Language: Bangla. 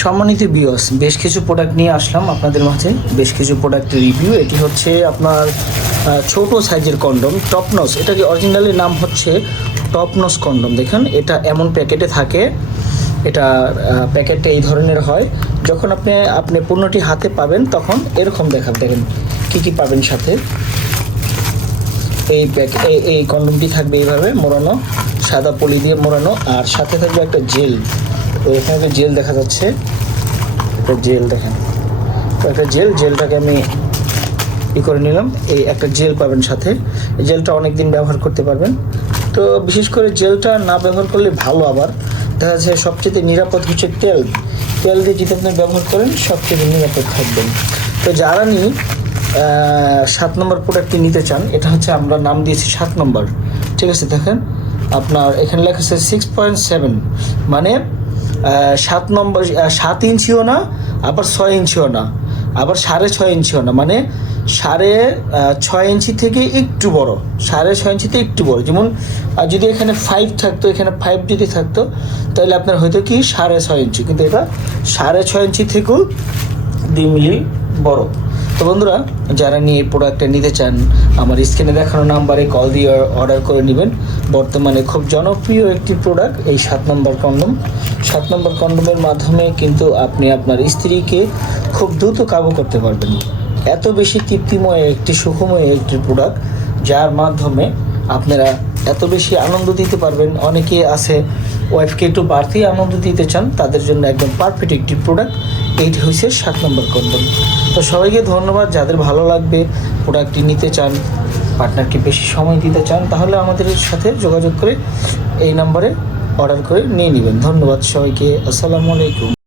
সম্মানিত ভিউয়ার্স, বেশ কিছু প্রোডাক্ট নিয়ে আসলাম আপনাদের মাঝে, বেশ কিছু প্রোডাক্টের রিভিউ। এটি হচ্ছে আপনার ছোট সাইজের কন্ডম, টপনস। এটাকে অরিজিনালি নাম হচ্ছে টপনস কন্ডম। দেখেন, এটা এমন প্যাকেটে থাকে, এটা প্যাকেটটা এই ধরনের হয়। যখন আপনি পণ্যটি হাতে পাবেন তখন এরকম দেখেন কী কী পাবেন সাথে। এই কন্ডমটি থাকবে এইভাবে মোড়ানো, সাদা পলি দিয়ে মোড়ানো, আর সাথে থাকবে একটা জেল। তো এখানে একটা জেল দেখা যাচ্ছে, একটা জেল দেখেন। তো একটা জেলটাকে আমি করে নিলাম। এই একটা জেল পাবেন সাথে। এই জেলটা অনেক দিন ব্যবহার করতে পারবেন। তো বিশেষ করে জেলটা না ব্যবহার করলে ভালো। আবার দেখা যাচ্ছে সবচেয়ে নিরাপদ হচ্ছে তেল দিয়ে যদি আপনি ব্যবহার করেন সবচেয়ে নিরাপদ থাকবেন। তো যারা 7 নম্বর প্রোডাক্টটি নিতে চান, এটা হচ্ছে আমরা নাম দিয়েছি 7 নম্বর। ঠিক আছে, দেখেন আপনার এখানে লেখা আছে 6.7, মানে 7 নম্বর। 7 ইঞ্চিও না, আবার 6 ইঞ্চিও না, আবার 6.5 ইঞ্চিও না, মানে 6.5 ইঞ্চি থেকে একটু বড়, 6.5 ইঞ্চিতে একটু বড়। যেমন যদি এখানে 5 থাকতো, এখানে 5 যদি থাকতো, তাহলে আপনার হয়তো কি 6.5 ইঞ্চি, কিন্তু এটা 6.5 ইঞ্চি থেকেও 2 মিলি বড়। তো বন্ধুরা, যারা নিয়ে এই প্রোডাক্টটা নিতে চান, আমার স্ক্রিনে দেখানো নাম্বারে কল দিয়ে অর্ডার করে নেবেন। বর্তমানে খুব জনপ্রিয় একটি প্রোডাক্ট এই 7 নম্বর কন্ডম। 7 নম্বর কন্ডমের মাধ্যমে কিন্তু আপনি আপনার স্ত্রীকে খুব দ্রুত কাবু করতে পারবেন। এত বেশি তৃপ্তিময় একটি সুখময় একটি প্রোডাক্ট, যার মাধ্যমে আপনারা এত বেশি আনন্দ দিতে পারবেন। অনেকে আছে ওয়াইফকে একটু বাড়তি আনন্দ দিতে চান, তাদের জন্য একদম পারফেক্ট একটি প্রোডাক্ট। এইটি হচ্ছে 7 নম্বর কন্ডম। তো সবাইকে ধন্যবাদ। যাদের ভালো লাগবে, প্রোডাক্টটি নিতে চান, পার্টনারকে বেশি সময় দিতে চান, তাহলে আমাদের সাথে যোগাযোগ করে এই নম্বরে অর্ডার করে নিয়ে নেবেন। ধন্যবাদ সবাইকে। আসসালামু আলাইকুম।